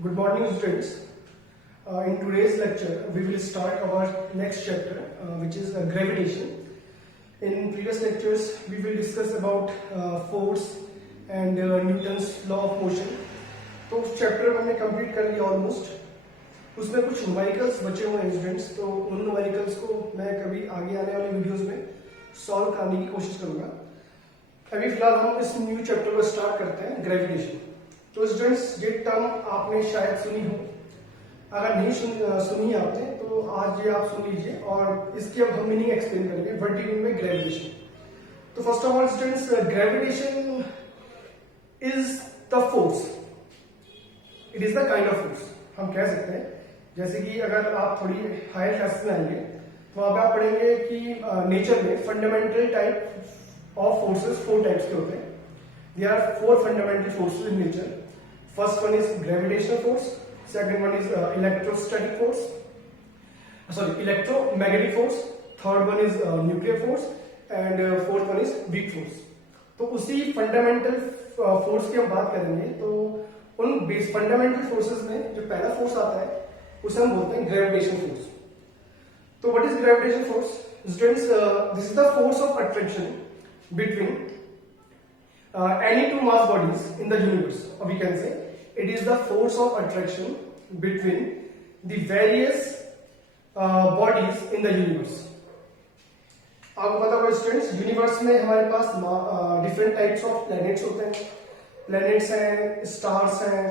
Good morning, students. In today's lecture, we will start our next chapter, which is gravitation. In previous lectures, we will discuss about force and Newton's law of motion. तो उस चैप्टर हमने कंप्लीट कर लिया ऑलमोस्ट. उसमें कुछ न्यूमेरिकल्स बचे हुए हैं स्टूडेंट्स, तो उन न्यूमेरिकल्स को मैं कभी आगे आने वाले वीडियोस में सॉल्व करने की कोशिश करूंगा. अभी फिलहाल हम इस न्यू चैप्टर को स्टार्ट करते हैं, ग्रेविटेशन. तो स्टूडेंट्स, ये टर्म आपने शायद सुनी हो. अगर नहीं सुनी आपने तो आज ये आप सुन लीजिए और इसकी अब हम मीनिंग एक्सप्लेन करेंगे. What do you mean by gravitation? तो first of all students, gravitation is the force. It is the kind of force, हम कह सकते हैं. जैसे कि अगर आप थोड़ी हायर क्लासेस में आएंगे तो वहां पे आप पढ़ेंगे कि नेचर में फंडामेंटल टाइप ऑफ फोर्सेस 4 टाइप्स के होते हैं. There are 4 fundamental forces in nature. First one is gravitational force. Second one is electromagnetic force. Third one is nuclear force, and fourth one is weak force. तो उसी fundamental force की हम बात करेंगे. तो उन बेस fundamental forces में जो पहला force आता है उसे हम बोलते हैं gravitation force. तो what is gravitation force? Students, this is the force of attraction between any two mass bodies in the universe, or we can say it is the force of attraction between the various bodies in the universe. आपको पता होगा students, universe में हमारे पास different types of planets होते हैं. प्लैनेट्स हैं, स्टार्स हैं,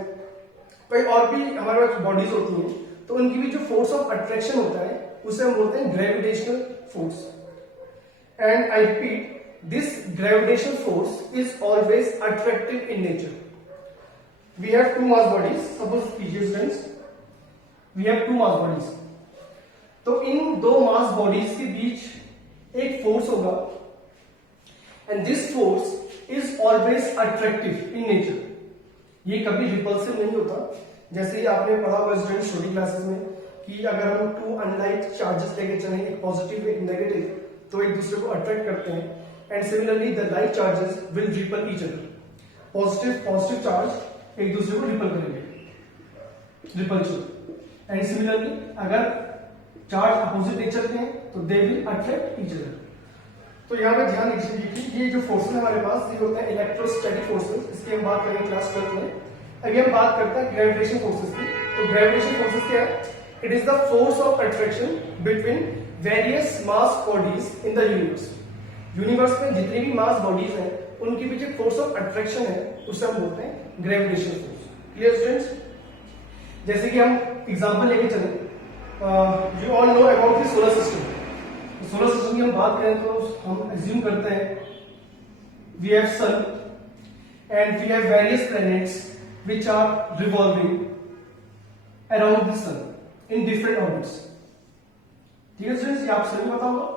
कोई और भी हमारे पास बॉडीज होती हैं. तो उनकी भी जो फोर्स ऑफ अट्रैक्शन होता है उसे हम बोलते हैं gravitational force. And I repeat, this gravitational force is always attractive in nature. We have two mass bodies. Suppose students, we have two mass bodies. तो इन दो mass bodies के बीच एक force होगा, and this force is always attractive in nature. ये कभी repulsive नहीं होता. जैसे ही आपने पढ़ा होगा स्टूडेंट्स छोटी क्लासेस में कि अगर हम 2 अनलाइक चार्जेस लेके चलें, एक पॉजिटिव एक नेगेटिव, तो एक दूसरे को अट्रैक्ट करते हैं. And similarly, the like charges will repel each other. Positive charge एक दूसरे को रिपल करेंगे, repulsion. And similarly, अगर चार्ज अपोजिट नेचर के हैं तो they will attract each other. तो यहाँ पे ध्यान दीजिए कि ये जो फोर्सेस हमारे पास ये होते हैं इलेक्ट्रोस्टैटिक फोर्सेस. इसकी हम बात करेंगे क्लास 12 में. अभी हम बात करते हैं ग्रेविटेशन फोर्सेस की. तो ग्रेविटेशन फोर्सेस क्या है? It is the force of attraction between various mass bodies in the universe. Universe में जितनी भी मास बॉडीज हैं उनके पीछे फोर्स ऑफ अट्रैक्शन है, उसे हम बोलते हैं ग्रेविटेशन फोर्स. Clear students? जैसे कि हम एग्जांपल लेके चलें, you all know about the solar system. Solar system की हम बात करें तो हम अज्यूम करते हैं we have sun and we have various planets which are revolving around the sun in different orbits. ठीक है स्टूडेंट्स, ये आप सभी पता होगा.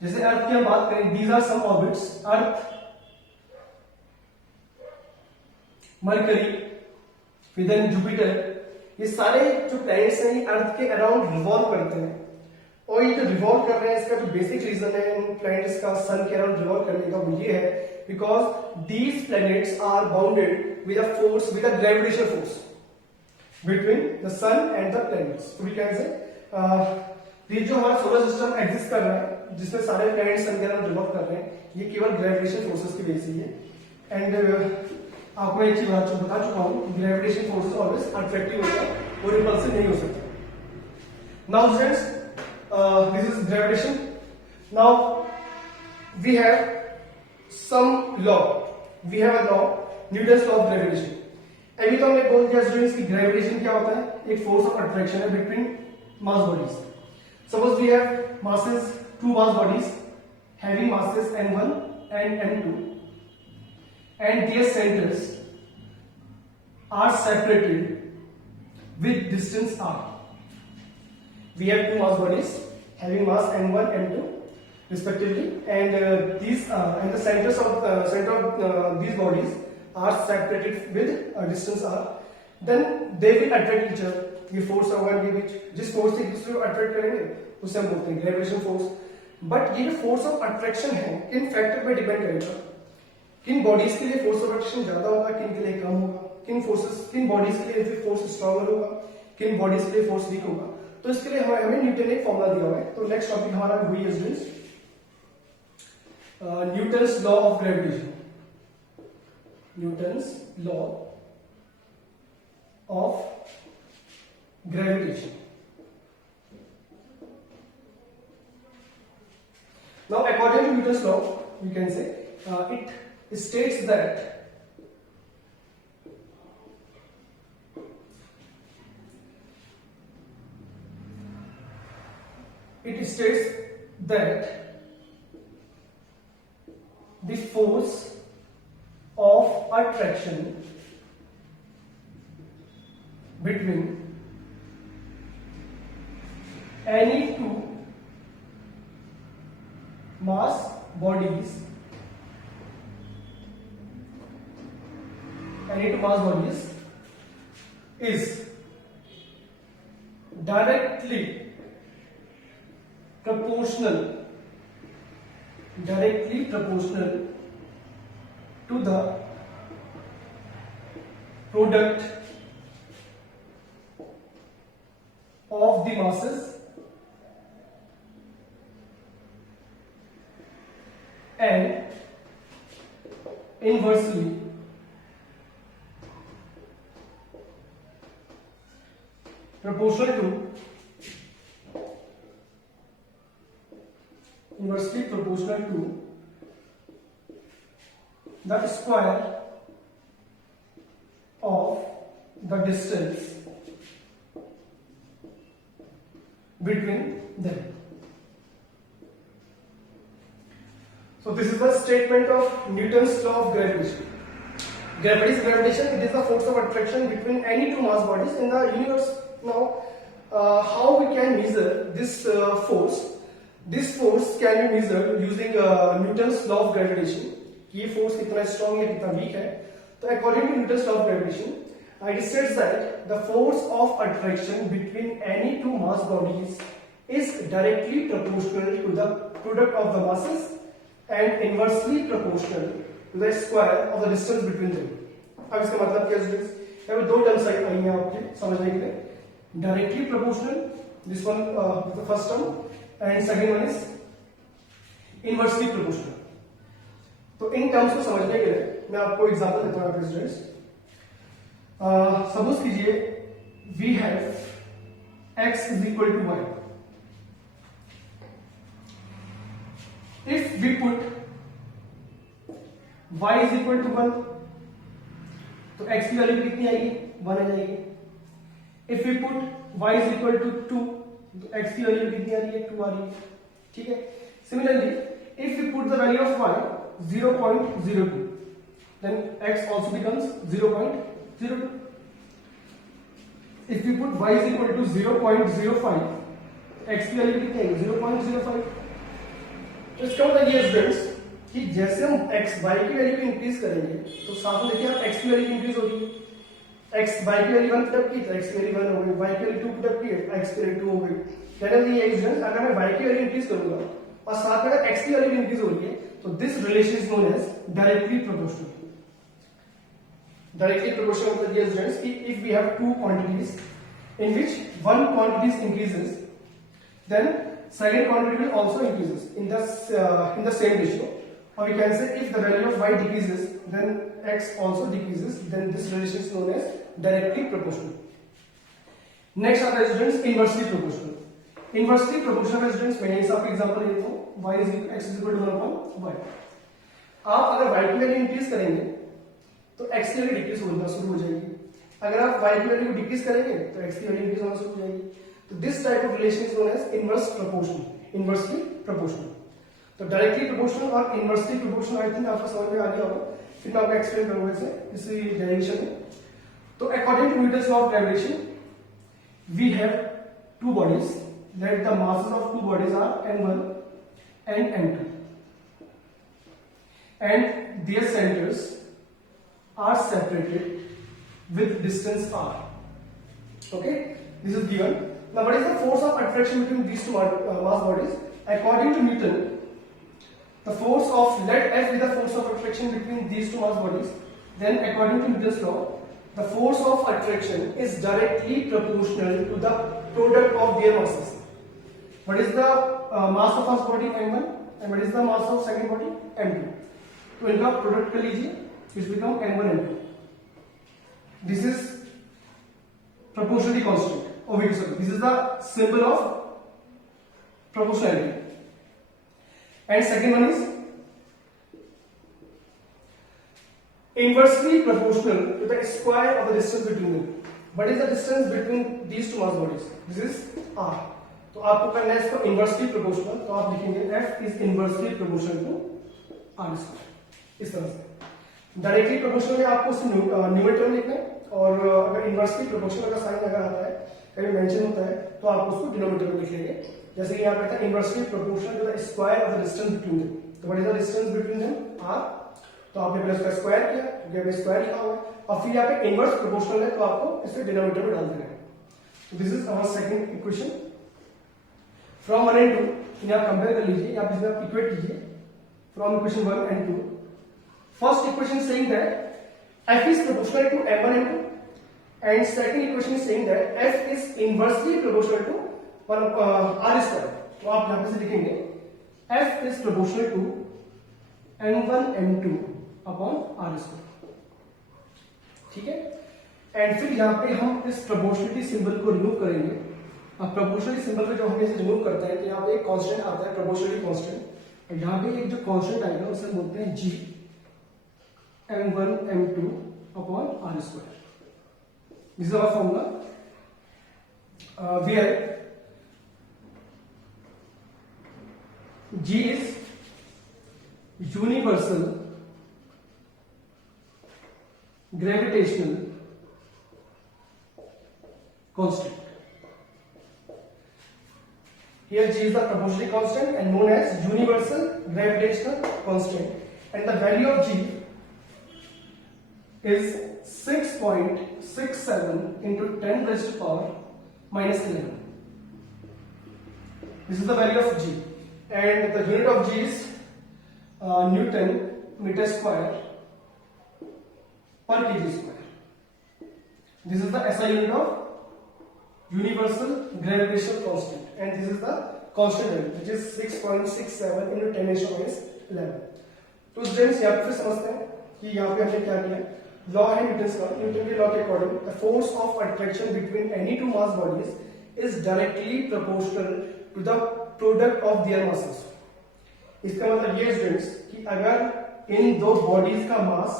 जैसे अर्थ की हम बात करें, these are some orbits. Earth, Mercury, फिर देन जुपिटर, ये सारे जो प्लैनेट्स हैं ये अर्थ के अराउंड रिवॉल्व करते हैं. और ये जो रिवॉल्व कर रहे हैं इसका जो बेसिक रीजन है इन प्लैनेट्स का सन के अराउंड रिवॉल्व करने का, वो ये है because these planets are bounded with a force, with a gravitational force between the sun and the planets. तो वी कैन से ये जो हमारा सोलर सिस्टम एग्जिस्ट कर रहा है जिसमें सारे प्लैनेट्स सन के अराउंड रिवॉल्व कर रहे हैं, ये केवल ग्रेविटेशन फोर्सेस की वजह से है. एंड आपको एक चीज बता चुका हूं, ग्रेविटेशन फोर्सेस ऑलवेज अट्रैक्टिव होता है, वो रिपल्सिव नहीं हो सकता. Now students, this is gravitation. Now we have some law. We have a law, Newton's law of gravitation. अभी तो हमने बोल दिया स्टूडेंट्स की ग्रेविटेशन क्या होता है, एक फोर्स ऑफ अट्रैक्शन है between mass bodies. Suppose we have masses, 2 mass bodies having masses m1 and m2, and their centers are separated with distance r. We have 2 mass bodies having mass m1 m2 respectively, and and the centers of these bodies are separated with distance r. Then they will attract each other. ये फोर्स होगा इनके बीच, जिस फोर्स से एक दूसरे को अट्रैक्ट करेंगे उसे हम बोलते हैं ग्रेविटेशन फोर्स. बट ये जो फोर्स ऑफ अट्रैक्शन है किन फैक्टर पे डिपेंड करेगा. किन बॉडीज के लिए फोर्स ऑफ अट्रैक्शन ज्यादा होगा, किन के लिए कम होगा. किन फोर्सेस, किन बॉडीज के लिए फोर्स स्ट्रॉन्गर होगा, किन बॉडीज के लिए फोर्स वीक होगा। तो इसके लिए हमें न्यूटन ने एक फॉर्मूला दिया हुआ है। तो नेक्स्ट टॉपिक हमारा वही है students, Newton's law of gravitation. Newton's law of gravitation. Now, according to Newton's law, we can say it states that the force of attraction between any two mass bodies is directly proportional to the product of the masses and inversely proportional to the square of the distance between them. So this is the statement of Newton's law of gravitation. Gravitation, it is the force of attraction between any two mass bodies in the universe. Now, how we can measure this force? This force can be measured using Newton's law of gravitation. ये force कितना strong है, कितना weak है. तो according to Newton's law of gravitation, it states that the force of attraction between any two mass bodies is directly proportional to the product of the masses and inversely proportional to the square of the distance between them. अब इसका मतलब क्या है? यहाँ पे दो टर्म्स आई हैं आपके समझने के लिए. Directly proportional, this one the first term, and second one is inversely proportional. तो इन टर्म्स को समझने के लिए मैं आपको एग्जांपल देता हूँ स्टूडेंट्स. सपोज कीजिए we have x is equal to y. If we put y is equal to 1, तो x की वैल्यू कितनी आएगी? 1 आ जाएगी. If we put y is equal to 2, तो x की वैल्यू कितनी आ रही है? 2 आ रही है. ठीक है. Similarly, if we put the value of y 0.02, then x also becomes 0.02. If we put y is equal to 0.05, x की वैल्यू कितनी आएगी? 0.05. तो इसका मतलब ये स्टूडेंट्स कि जैसे हम x y की वैल्यू को इंक्रीज करेंगे तो साथ में देखिए आप x की वैल्यू इंक्रीज होगी. x y की वैल्यू 1 पुट की तो x की वैल्यू 1 हो गई, y की वैल्यू 2 पुट की x की वैल्यू 2 हो गई. कहने का ये स्टूडेंट्स अगर मैं y की वैल्यू इंक्रीज करूंगा और साथ में अगर x की वैल्यू इंक्रीज हो रही है तो this relation is known as directly proportional. Directly proportional मतलब ये स्टूडेंट्स कि if we have two quantities in which one quantity increases then second quantity will also increases in the same ratio, or we can say if the value of y decreases then x also decreases, then this relation is known as directly proportional. Next आता है students inversely proportional. Inversely proportional students मैं यही आपको example देता हूं. y is x is equal to 1/y. आप अगर y की वैल्यू इंक्रीज करेंगे तो x की वैल्यू डिक्रीज होना शुरू हो जाएगी. अगर आप y की वैल्यू को डिक्रीज करेंगे तो x की वैल्यू इंक्रीज होना शुरू हो जाएगी. So this type of relation is known as inverse proportional, inversely proportional. तो directly proportional और inversely proportional I think आपको समझ में आ गया होगा. फिर मैं आपको एक्सप्लेन करूंगा इसी डेरिवेशन में. तो according to Newton's law of gravitation, we have two bodies. Let the masses of two bodies are m1 and m2, and their centers are separated with distance r. Okay, this is given. Now, what is the force of attraction between these two mass bodies? According to Newton, the force of let F be the force of attraction between these two mass bodies. Then, according to Newton's law, the force of attraction is directly proportional to the product of their masses. What is the mass of first body m1 and what is the mass of second body m2? तो इनका प्रोडक्ट कर लीजिए, it's become m1 m2. This is proportionality constant. Sorry, this is the symbol of proportionality. And second one is inversely proportional to the square of the distance between them. What is the distance between these two mass bodies? This is r. तो आपको करना है इसको inversely proportional, तो आप लिखेंगे f is inversely proportional to r square. इस तरह से डायरेक्टली प्रोपोर्शनल में आपको उसे न्यूमरेटर में लिखना है, और अगर इनवर्सली प्रोपोर्शनल का साइन अगर आता है, कहीं मेंशन होता है, तो आप उसको डिनोमिनेटर में लिख लेंगे. जैसे कि यहाँ पे था inversely proportional to the square of the distance between them. तो what is the distance between them? r. तो आपने पहले उसका स्क्वायर किया, यहाँ पे स्क्वायर लिखा हुआ है, और फिर यहाँ पे इनवर्स प्रोपोर्शनल है, तो आपको इसे डिनोमिनेटर में डाल देना है. तो this is our second equation. From 1 and 2 इन्हें आप कंपेयर कर लीजिए, आप इसमें आप इक्वेट कीजिए from equation 1 and 2. First equation saying that f is proportional to m1 m2, and second equation is saying that f is inversely proportional to r square. तो आप यहां पे से लिखेंगे f is proportional to m1 m2 upon r square. ठीक है, एंड फिर यहां पे हम इस प्रोपोर्शनलिटी सिंबल को रिमूव करेंगे. अब प्रोपोर्शनलिटी सिंबल को जो हम इसे रिमूव करते हैं, तो यहां पे एक कांस्टेंट आता है, प्रोपोर्शनलिटी कांस्टेंट, और यहां पे एक जो कांस्टेंट आएगा उसे हम बोलते हैं g m1 m2 upon r square. This is our formula where g is universal gravitational constant. Here g is the proportionality constant and known as universal gravitational constant, and the value of g is 6.67 into 10 raised to power minus 11. This is the value of g, and the unit of g is Newton meter square per kg square. This is the SI unit of universal gravitational constant, and this is the constant value, which is 6.67 into 10 raised to minus 11. तो स्टूडेंट्स यहाँ पे समझते हैं कि यहाँ पे हमने क्या किया. लॉ है न्यूटन का. न्यूटन के लॉ के according the force of attraction between any two mass bodies is directly proportional to the product of their masses. इसका मतलब ये स्टूडेंट्स कि अगर इन दो बॉडीज का मास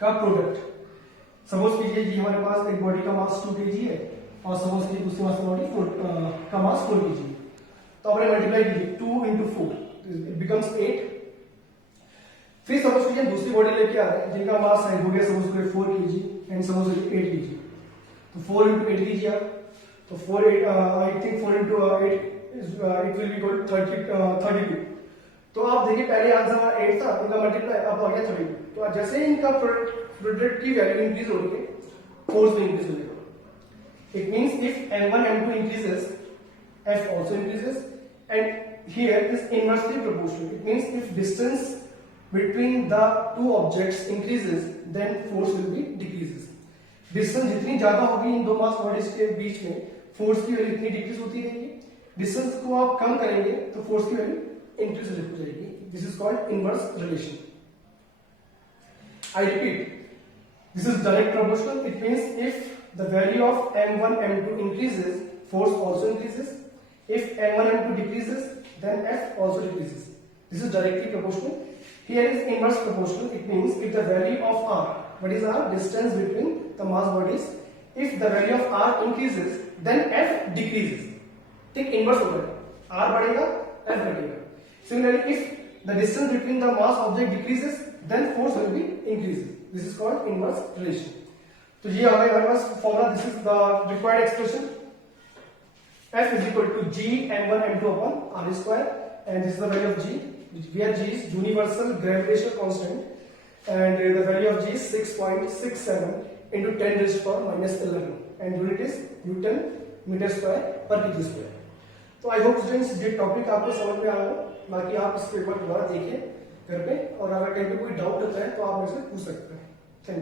का प्रोडक्ट, सपोज कीजिए कि हमारे पास एक बॉडी का मास 2 kg है और सपोज कीजिए दूसरी मास बॉडी का मास 4 kg है, तो आपने मल्टीप्लाई कीजिए 2 into 4 इट बिकम्स 8. फिर सपोज कीजिए दूसरी बॉडी लेके आ रहे हैं जिनका मास है हो गया सपोज करिए 4 kg एंड सपोज कीजिए 8 kg. तो 4 into 8 लीजिए आप, तो 4 8 आई थिंक 4 into 8 इट विल बी इक्वल 32. तो आप देखिए पहले आंसर हमारा 8 था, इनका मल्टीप्लाई अब आ गया 32. तो जैसे ही इनका प्रोडक्ट की वैल्यू इंक्रीज हो रही है, फोर्स भी इंक्रीज हो जाएगा. It means if m1 m2 increases, f also increases, and here is inversely proportional. It means if distance between the two objects increases, then force will be decreases. Distance जितनी ज्यादा होगी इन दो मास बॉडीज के बीच में, फोर्स की वैल्यू इतनी डिक्रीज होती रहेगी. डिस्टेंस को आप कम करेंगे तो फोर्स की वैल्यू इंक्रीज हो जाएगी. This is called inverse relation. I repeat, this is direct proportional. It means if the value of m1 m2 increases, force also increases. If m1 m2 decreases, then f also decreases. This is directly proportional. Here is inverse proportional. It means if the value of r, what is r? Distance between the mass bodies. If the value of r increases, then f decreases. ठीक इनवर्स हो गया, r बढ़ेगा f घटेगा. Similarly, if the distance between the mass object decreases, then force will be increases. This is called inverse relation. तो ये आ गया हमारे पास formula. This is the required expression. f is equal to g m1 m2 upon r square, and this is the value of g, where g is universal gravitational constant, and the value of g is 6.67 into 10 raised to power minus 11, and unit is Newton meter square per kg square. तो I hope students ये टॉपिक आपको समझ में आया हो. बाकी आप इसको एक बार दोबारा देखिए घर पे, और अगर कहीं पे कोई डाउट होता है तो आप मुझसे पूछ सकते हैं.